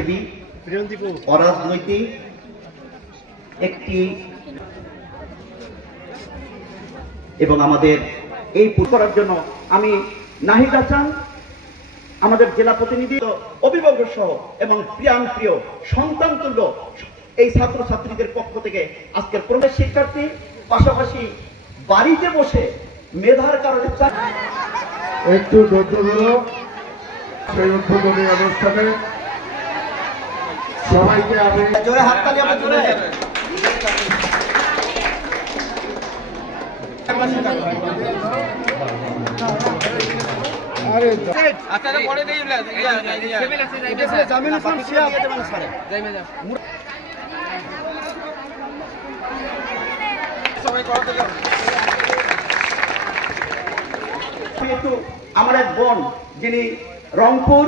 সমাজসেবী, অরাজনৈতিক একটি এবং আমাদের এই করার জন্য আমি নাহিদ হাসান আমাদের জেলা প্রতিনিধি, অভিভাবক সহ এবং প্রিয়ান প্রিয় সন্তান তুল্য এই ছাত্রছাত্রীদের পক্ষ থেকে আজকের প্রবেশ শিক্ষার্থী পাশাপাশি বাড়িতে বসে মেধার কারণে একটু ধৈর্য ধরো। সেই উদ্বোধনী অনুষ্ঠানে সবাইকে আমি জোরে হাততালি আমরা জোরে আচ্ছা পরে দেই জামিল হাসান শিয়া সবাই করতে যাও। একটু আমার এক বোন যিনি রংপুর